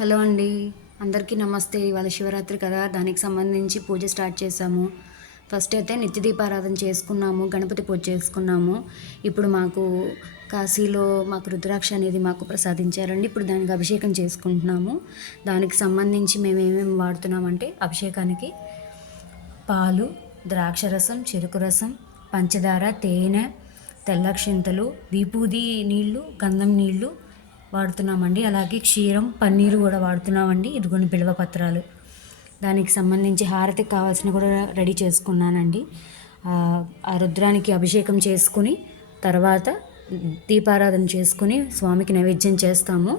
హలో అండి, అందరికీ నమస్తే. ఇవాళ శివరాత్రి కదా, దానికి సంబంధించి పూజ స్టార్ట్ చేసాము. ఫస్ట్ అయితే నిత్య దీపారాధన చేసుకున్నాము, గణపతి పూజ చేసుకున్నాము. ఇప్పుడు మాకు కాశీలో మాకు రుద్రాక్ష అనేది మాకు ప్రసాదించారండి. ఇప్పుడు దానికి అభిషేకం చేసుకుంటున్నాము. దానికి సంబంధించి మేము ఏమేమి వాడుతున్నామంటే అభిషేకానికి పాలు, ద్రాక్షరసం, చెరుకు రసం, పంచదార, తేనె, తెల్లక్షింతలు, విభూది నీళ్ళు, గంధం నీళ్ళు వాడుతున్నామండి. అలాగే క్షీరం, పన్నీరు కూడా వాడుతున్నామండి. ఇదిగోని బిల్వ పత్రాలు, దానికి సంబంధించి హారతికి కావాల్సిన కూడా రెడీ చేసుకున్నానండి. ఆ రుద్రానికి అభిషేకం చేసుకుని తర్వాత దీపారాధన చేసుకుని స్వామికి నైవేద్యం చేస్తాము.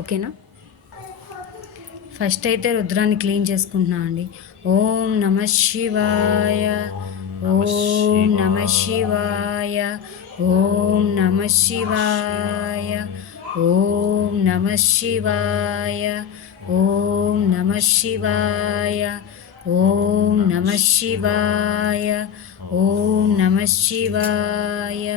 ఓకేనా? ఫస్ట్ అయితే రుద్రాన్ని క్లీన్ చేసుకుంటున్నాం అండి. ఓం నమ శివాయ, ఓం నమ శివాయ, ఓం నమ శివాయ, ఓం నమ శివాయ, ఓం నమ శివాయ, ఓం నమ శివాయ, ఓం నమ శివాయ.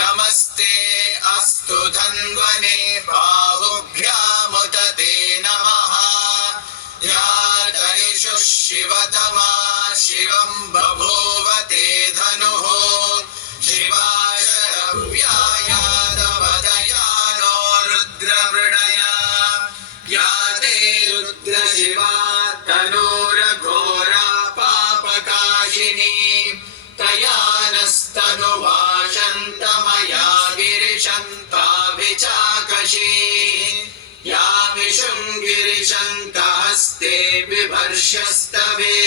नमस्ते अस्तु धन्वने बाहुभ्यामुदते नमः। या दरिषु शिवतमा शिवं बभूवते धनुः। शिवा शरव्यायादवदयानो रुद्रमृडया। या ते रुद्रशिवा तनूरघोरा पापकाशिनी। तया नस्तनुवाशन्तमया गिरिशन्ताभिचाकशी। या विशुङ्गिरिशन्तहस्ते बिभर्षस्तवे।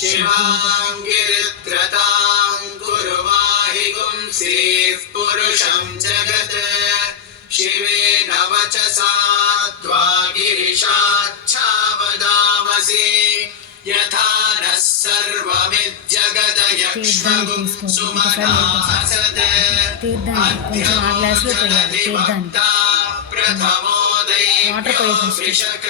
शिवां गिरित्रतां कुरु माहि गुंसीः पुरुषं जगत्। शिवेन वचसा त्वा गिरिशाच्छावदामसि। यथा नः सर्वमिज्जगदयक्ष्मगुं सुमनासत्। अभ्यमोदनदिभक्ता प्रथमोदयेभ्यो वृषक।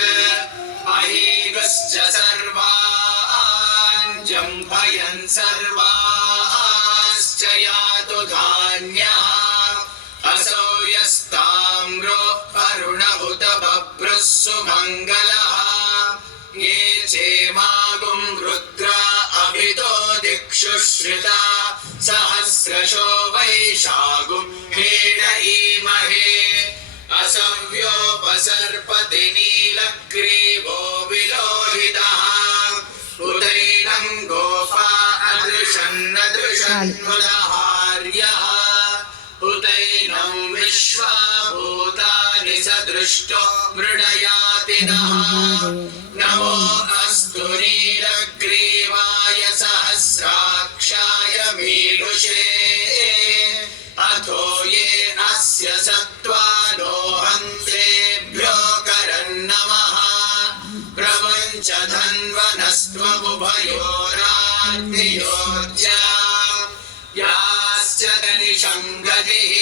अहीगश्च सर्वान् जम्भयन् सर्वाश्च यातु धान्यः। असौ यस्ताम्रो अरुण उत बभ्रुः सुमङ्गलः। ये चेमागुं रुद्रा अभितो दिक्षु श्रिता। सहस्रशो वैशागुं हेडईमहे। असव्योपसर्पति नीलग्रीवो विलोहितः। उदैनं गोपा अदृशन्नदृशन्मुदहार्यः। उदैनं विश्वाभूतानि सदृष्टो मृडयाति नः। नमो अस्तु नीलग्रीवाय सहस्राक्षाय मीढुषे। अथो ये अस्य सत्त्वानो हन्तेभ्यो करन्नमः। प्रमुञ्च धन्वनस्त्वमुभयोराग्नियोज्या। याश्च तनिशं गतिः।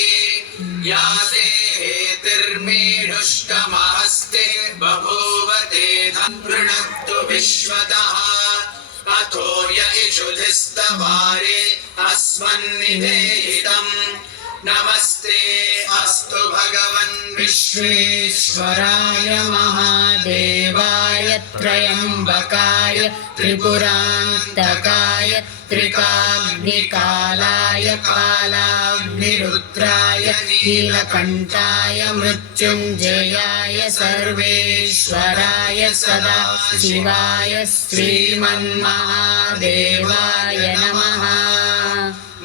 या ते हेतिर्मीढुष्टमहस्ते बभूवते धन्वृणक्तु विश्वतः। अथो य इषुधिस्तवारे अस्मन्निधेहितम्। नमस्ते अस्तु भगवन् विश्वेश्वराय महादेवाय त्रयम्बकाय त्रिपुरान्तकाय त्रिकाग्निकालाय कालाग्निरुद्राय नीलकण्ठाय मृत्युञ्जयाय सर्वेश्वराय सदाशिवाय श्रीमन्महादेवाय नमः।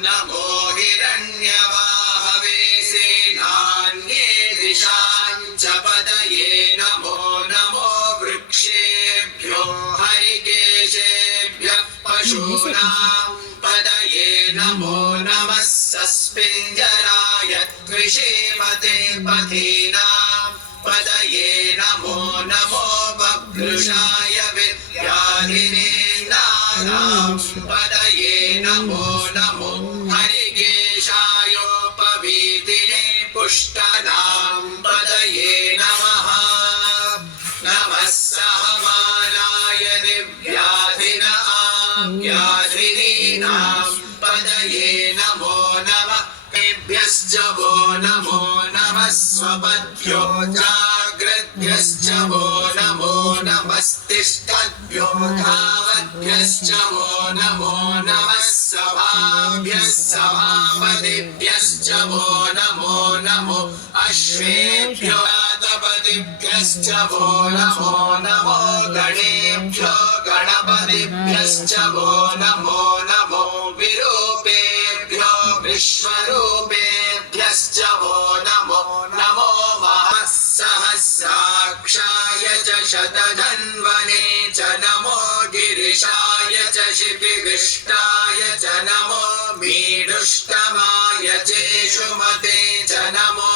नमो हिरण्यवाहवे सेनान्ये दिशां च पतये। नमो नमो वृक्षेभ्यो हरिकेशेभ्यः पशूनां पतये। नमो नमः सस्पिञ्जराय द्विषेमते पथीनां पतये। नमो नमो बभ्रुषाय विद्याधिने नानां पतये। नमो नमो हरिकेशायोपवीतिने पुष्टनां पतये नमः। पद्भ्यो जाग्रद्भ्यश्च वो नमो नमस्तिष्ठद्भ्यो धावद्भ्यश्च वो नमो नमः सभाभ्यः सभापतिभ्यश्च वो नमो अश्वेभ्यो पतिभ्यश्च वो नमो गणेभ्यो गणपतिभ्यश्च वो नमो विरूपेभ्यो विश्वरूपेभ्यश्च वो नमो सहस्राक्षाय च शतधन्वने च नमो गिरिशाय च शिपिविष्टाय च नमो मीडुष्टमाय चेषुमते च नमो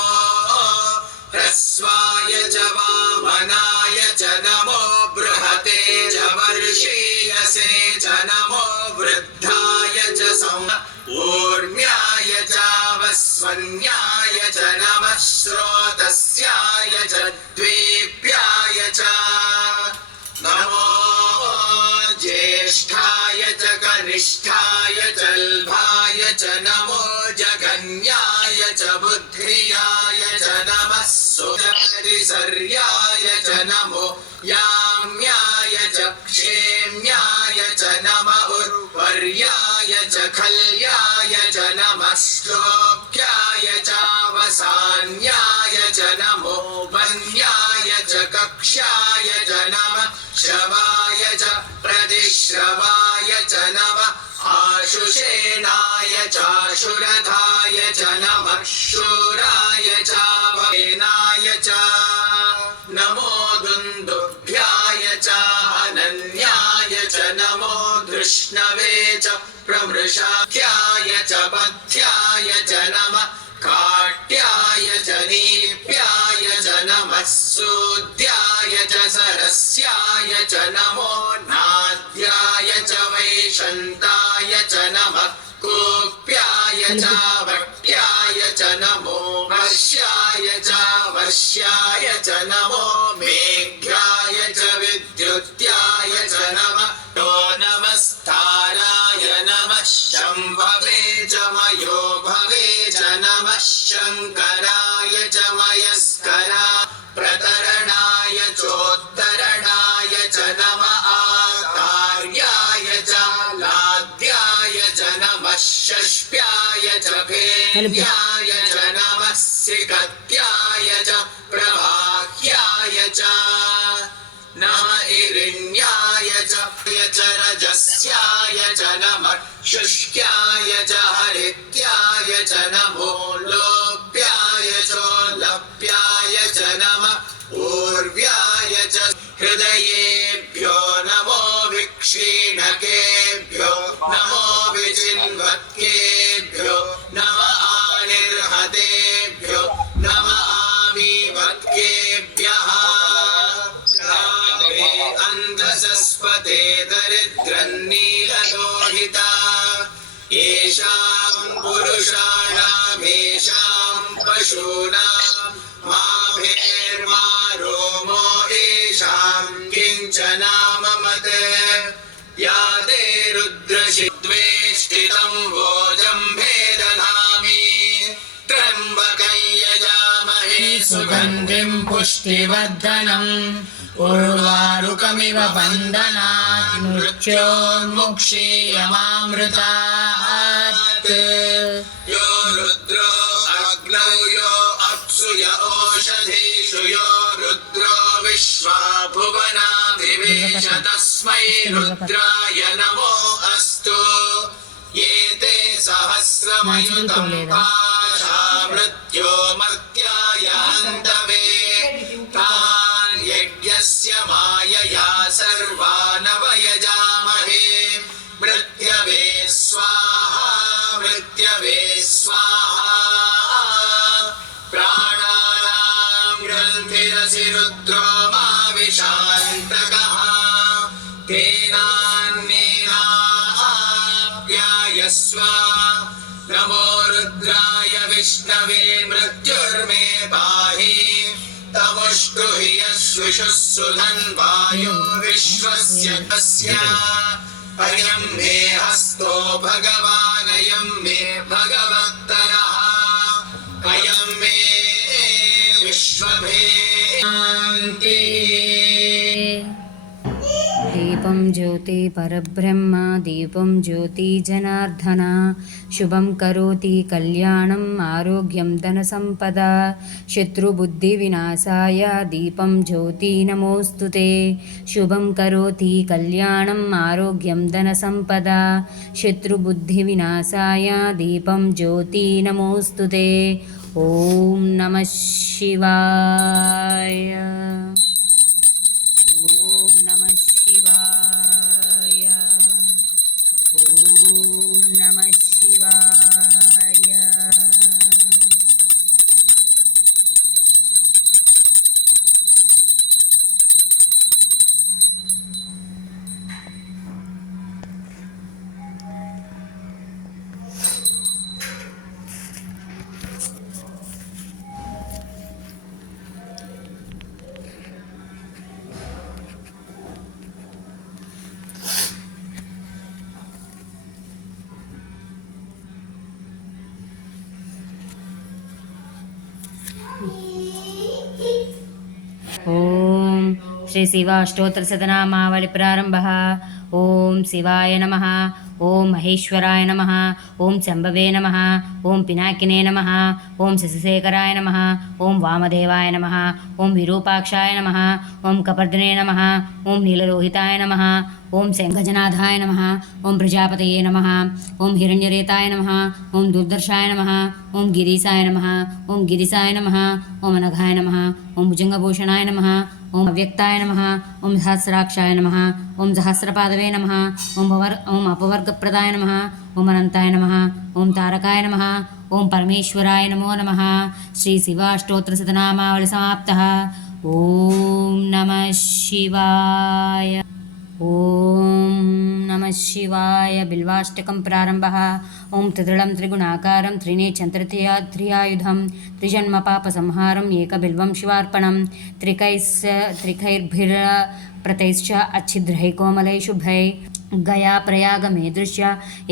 ह्रस्वाय च वामनाय च नमो बृहते च वर्षीयसे च नमो वृद्धाय च ऊर्म्याय च वस्वन्याय च नमः श्रोतस्याय च द्वीप्याय च नमो ज्येष्ठाय च कनिष्ठाय च ल्भाय च नमो जगन्याय च बुद्धियाय च नमः सुजपरिसर्याय च नमो याम्याय च क्षेम्याय च नमः उर्वर्याय च खल्याय च नमः श्लोक्याय च वसान्याय च नमो वन्याय च कक्ष्याय च नमः श्रवाय च प्रतिश्रवाय च नमः आशुषेणाय चाशुरथाय च नमः शूराय च वेनाय च नमो दुन्दुभ्याय च अनन्याय च नमो धृष्णवे च प्रमृषाख्याय च पथ्याय च नमः काट्याय च नीप्याय च नमः सूद्याय च सरस्याय च नमो नाद्याय च वैशन्ताय च नमः कूप्याय च वट्याय च नमो वर्ष्याय च नमो मेघ्याय च विद्युत्याय च नमः नो नमस्ताराय नमः शम्भवे च मयो भवे च नमः शङ्कराय च मयस्करा प्रतरणाय चोत्तरणाय च नमः आकार्याय च लाद्याय च नमः षष्प्याय च भेद्याय च नमः सिकत्याय च प्रवाह्याय च नम इरिण्याय च रजस्याय च नमः शुष्क्याय च हरित्याय च नमो लोप्याय चोल्लप्याय च नमः ऊर्व्याय च हृदयेभ्यो नमो विक्षीणकेभ्यो नमो विचिन्वत्केभ्यो नमः आनिर्हतेभ्यो नमः आमीवत्केभ्यः अन्धसस्पते दरिद्रन्नीललोहिता येषां पुरुषाणामेषां पशूनां मा भेर्मा रोमो येषां किञ्चनाममते या ते रुद्रशिद्वेष्टितं वोजं भेदधामि त्र्यम्बकं यजामहे सुगन्धिं पुष्टिवर्धनम् उर्वारुकमिव बन्धनात् मृत्योर्मुक्षीयमामृतात् यो रुद्रो अग्नौ यो अप्सु य ओषधीषु यो रुद्रो विश्वा भुवनाभिवेश तस्मै रुद्राय नमो अस्तु ये ते सहस्रमयुतं पाशा मृत्यो मर्त्याय हन्तवे तान् यज्ञस्य मायया सर्वानवयजामहे मृत्यवे स्वाहा प्राणानां ग्रन्थिरसि रुद्रो मा विशान्तकः तेनान्येनाप्यायस्व नमो रुद्राय विष्णवे मृत्युर्मे पाहि तमुष्टु हि यस्विषुः सुधन्वायो विश्वस्य तस्य अयं मे हस्तो भगवानयं मे भगवत्तरः अयं मे विश्व దీపం జ్యోతి పరబ్రహ్మ దీపం జ్యోతి జనార్దన శుభం కరోతి కళ్యాణం ఆరోగ్యం ధన సంపద శత్రుబుద్ధి వినాశాయ దీపం జ్యోతి నమోస్తుతే శుభం కరోతి కళ్యాణం ఆరోగ్యం ధన సంపద శత్రుబుద్ధి వినాశాయ దీపం జ్యోతి నమోస్తుతే. ఓం నమః శివాయ. ఓం నమః శివాయ. ఓం నమః శివాయ. ఓం శ్రీ శివాష్టోత్తరశతనామావళి ప్రారంభ. ఓం శివాయ నమః. ఓం మహేశ్వరాయ నమః. ఓం శంభవే నమః. ఓం పినాకినే నమః. ఓం శశిశేఖరాయ నమః. ఓం వామదేవాయ నమః. ఓం విరూపాక్షాయ నమః. ఓం కపర్దనే నమః. ఓం నీలలోహితాయ నమః. ఓం శంఖజనాథాయ నమః. ఓం ప్రజాపతయే నమః. ఓం హిరణ్యరేతాయ నమః. ఓం దుర్దర్శాయ నమః. ఓం గిరీశాయ నమః. ఓం గిరిశాయ నమః. ఓం అనఘాయ నమః. ఓం భుజంగభూషణాయ నమః. ఓం అవ్యక్తాయ నమః. ఓం సహస్రాక్షాయ నమః. ఓం సహస్రపాదవే నమః. ఓం అపవర్గప్రదాయ నమః. ఓం అనంతాయ నమః. ఓం తారకాయ నమః. ఓం పరమేశ్వరాయ నమో నమః. శ్రీ శివాష్టోత్తరశతనామావళి సమాప్తః. ఓం నమః శివాయ. ఓం నమః శివాయ. బిల్వాష్టకం ప్రారంభ. ఓం త్రిదళం త్రిగుణాకారం త్రినేచంత్రత్రియాయుధం త్రిజన్మ పాప సంహారం ఏకబిల్వం శివార్పణం త్రికైర్భిర్ప్రతైశ్చ అచ్ఛిద్రైకోమలై శుభై గయా ప్రయాగమేదృశ్య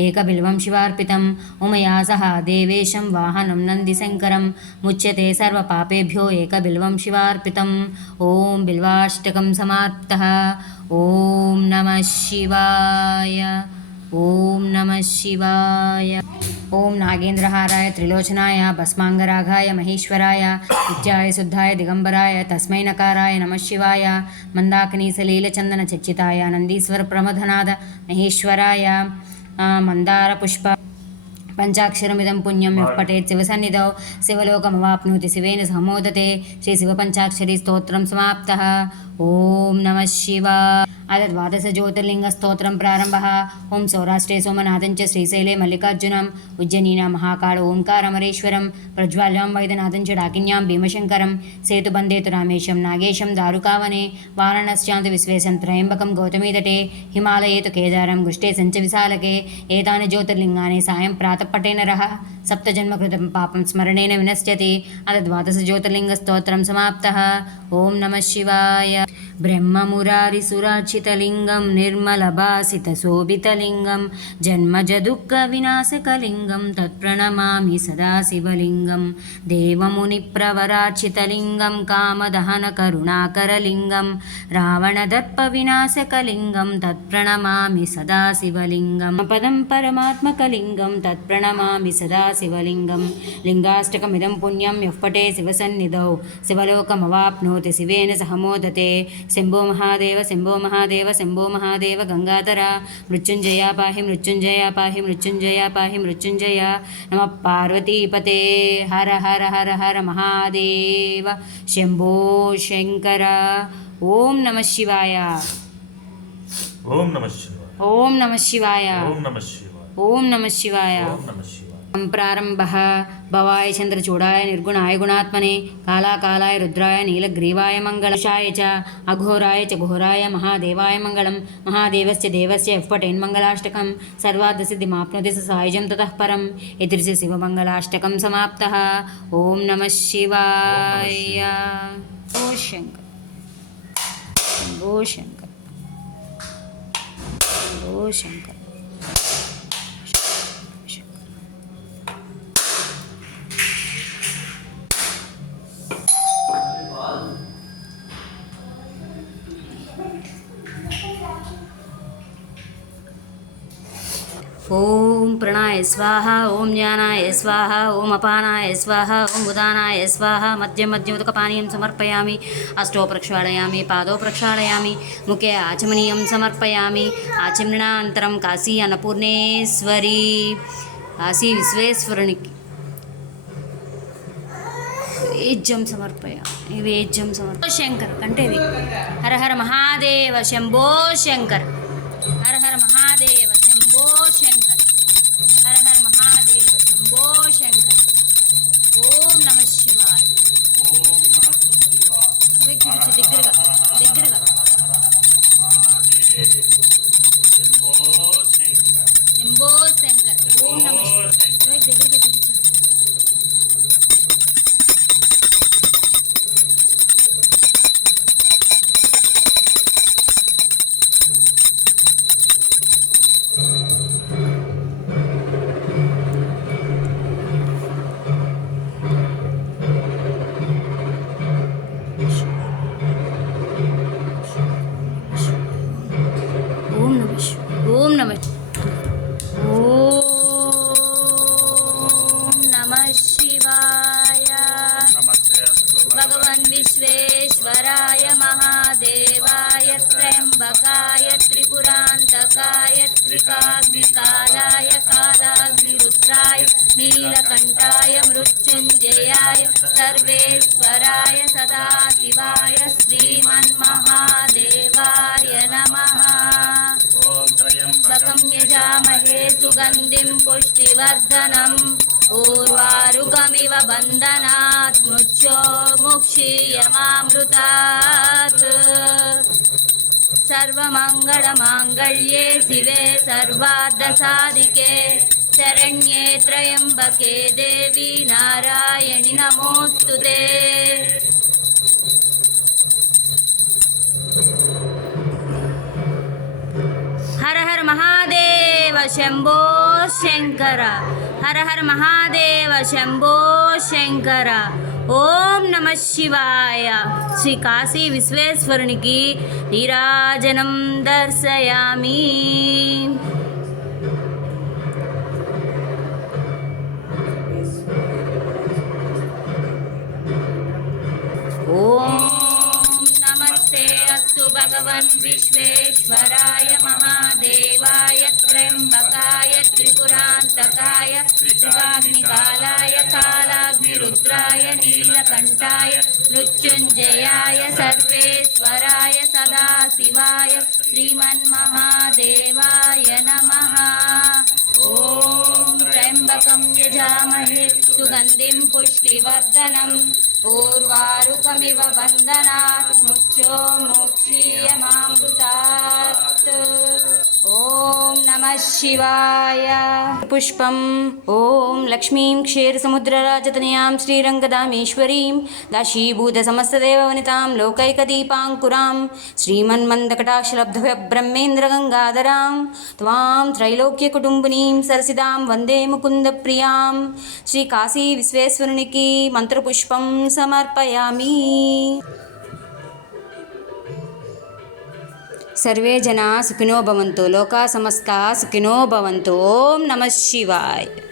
ఏకబిల్వం శివార్పితం ఉమయా సహ దేవేశం వాహనం నందిశంకరం ముచ్యతే సర్వపాపేభ్యో ఏకబిల్వం శివార్పితం. ఓం బిల్వాష్టకం సమాప్తః. ఓం నమః శివాయ. ఓం నమః శివాయ. ఓం నాగేంద్రహారాయ త్రిలోచనాయ భస్మాంగరాగాయ మహేశ్వరాయ నిత్యాయ శుద్ధాయ దిగంబరాయ తస్మై నకారాయ నమః శివాయ. మందాకినీసలీలచందన చర్చితాయ నందీశ్వర ప్రమథనాద మహేశ్వరాయ మందార పుష్ప పంచాక్షరమిదం పుణ్యం యః పఠేత్ శివసన్నిధౌ శివలోకమవాప్నోతి శివేన సమోదతే. శ్రీ శివపంచాక్షరీ స్తోత్రం సమాప్తః. ఓం నమః శివాయ. అద ద్వాదశ జ్యోతిర్లింగ స్తోత్రం ప్రారంభ. ఓం సౌరాష్ట్రే సోమనాథం చ శ్రీశైలే మల్లికార్జునం ఉజ్జయినీనా మహాకాళ ఓంకారమరేశ్వరం ప్రజ్వాల్యాం వైద్యనాథం చ డాకిన్యాం భీమశంకరం సేతుబందేతు రామేశం నాగేశం దారుకావనే వారణాస్యాంతు విశ్వేశం త్రయంబకం గౌతమీతటే హిమాలయేతు కేదారం గుష్టే సంచ విశాలకే ఏతాని జ్యోతిర్లింగాని సాయం ప్రాతపటే నరః సప్తజన్మకృతం పాపం స్మరణేన వినశ్యతి. అద ద్వాదశ జ్యోతిర్లింగ స్తోత్రం సమాప్తః. ఓం నమః శివాయ. బ్రహ్మమురారిసురార్చితలింగం నిర్మలభాసితశోభితలింగం జన్మజదుఃఖవినాశకలింగం తత్ప్రణమామి సదా శివలింగం దేవమునిప్రవరార్చితలింగం కామదహనకరుణాకరలింగం రావణదర్పవినాశకలింగం తత్ప్రణమామి సదా శివలింగం పదం పరమాత్మకలింగం తత్ప్రణమామి సదా శివలింగం. లింగాష్టకమిదం పుణ్యం యః పఠే శివసన్నిధౌ శివలోకమవాప్నోతి శివేన సహమోదతే. శంభో మహాదేవ శంభో మహాదేవ శంభో మహాదేవ గంగాధర మృత్యుంజయ పాహి మృత్యుంజయ పాహి మృత్యుంజయ పాహి మృత్యుంజయ. నమ పార్వతీపతే. హర హర హర హర మహాదేవ శంభో శంకర. ఓం నమః శివాయ. ఓం నమః శివాయ. ఓం నమః శివాయ. ఓం నమః శివాయ. ఓం నమః శివాయ. ఓం నమః శివాయ. ప్రారంభ. భవాయ చంద్రచూడాయ నిర్గుణాయ గుణాత్మనే కాళాకాలాయ రుద్రాయ నీలగ్రీవాయ మంగళాయ చ అఘోరాయ చ ఘోరాయ మహాదేవాయ మంగళం. మహాదేవస్య దేవస్య యః పఠేన్ మంగళాష్టకం సర్వార్థసిద్ధిమాప్నోతి స సాయుజం తతః పరం. ఇతి శ్రీ శివమంగళాష్టకం సమాప్తః. ఓం నమః శివాయ. ఓ శంకర్ ఓ శంకర్ ఓ శంకర్. ఓం ప్రణాయ స్వాహ, ఓం జ్ఞానాయ స్వాహ, ఓం అపానాయ స్వాహ, ఓం ఉదానాయ స్వాహ. మధ్యం మధ్యం ఉదకపానీయం సమర్పయామి. అష్టో ప్రక్షాళయామి, పాదో ప్రక్షాళయామి, ముఖే ఆచమనీయం సమర్పయామి. ఆచమనానంతరం కాశీ అన్నపూర్ణేశ్వరి, కాశీ విశ్వేశ్వరునికి వేద్యం సమర్పయామి. వేద్యం శంకర్ కంటేది. హర హర మహాదేవ శంభో శంకర్. హర హర మహాదేవ శంభో శంకర్. హర హర మహాదేవ శంభో శంకర్. ఓం నమ శివాయ. దగ్గరగా దగ్గరగా. శంభో శంకర్. ఓం నమ శివాయ. దగ్గరగా చూపించారు. ఓం నమ శివాయ. ఓం నమ ఓం నమ శివాయ. భగవన్ విశ్వేశ్వరాయ మహాదేవాయ త్రయంబకాయ త్రిపురాంతకాయ త్రికాగ్నికాలాయ కాలాగ్నిరుద్రాయ నీలకంఠాయ మృత్యుంజయాయ సర్వేశ్వరాయ సదాశివాయ శ్రీమన్మహాదేవాయ నమః. त्र्यम्बकं यजामहे सुगन्धिं पुष्टिवर्धनम् उर्वारुकमिव बन्धनात् मृत्योर्मुक्षीयमामृतात्. सर्वमङ्गलमाङ्गल्ये शिवे सर्वार्थसाधिके शरण्ये त्र्यम्बके देवी नारायणि नमोऽस्तुते. हर हर महादेव शंभो शंकर. हर हर महादेव शंभो शंकर. ओम नमः शिवाय. श्री काशी विश्वेश्वरुनिकी नीराजनं दर्शयामि. ओम नमस्ते अस्तु भगवन् विश्वेश्वराय महादेवाय त्र्यम्बकाय त्रिपुरान्तकाय त्रिकाग्निकालाय कालाग्निरुद्राय नीलकण्ठाय मृत्युञ्जयाय सर्वेश्वराय सदाशिवाय श्रीमन्महादेवाय नमः. ॐ त्र्यम्बकं यजामहे सुगन्धिं पुष्टिवर्धनम् उर्वारुकमिव बन्धनात् मृत्योर्मुक्षीयमामृतात्. ओम नमः शिवाय. पुष्पम ओम लक्ष्मीं क्षीरसमुद्रराजतनयां श्रीरङ्गदामेश्वरीं दाशीभूतसमस्तदेववनितां लोकैकदीपाङ्कुरां श्रीमन्मन्दकटाक्षलब्धब्रह्मेन्द्रगङ्गाधरां त्वां त्रैलोक्यकुटुम्बिनीं सरसिदां वन्दे मुकुन्दप्रियां. श्रीकाशी विश्वेश्वरुनिकी मन्त्रपुष्पं समर्पयामि. सर्वे जना सुखिनो भवन्तु, लोका समस्ता सुखिनो भवन्तु. ओम नमः शिवाय.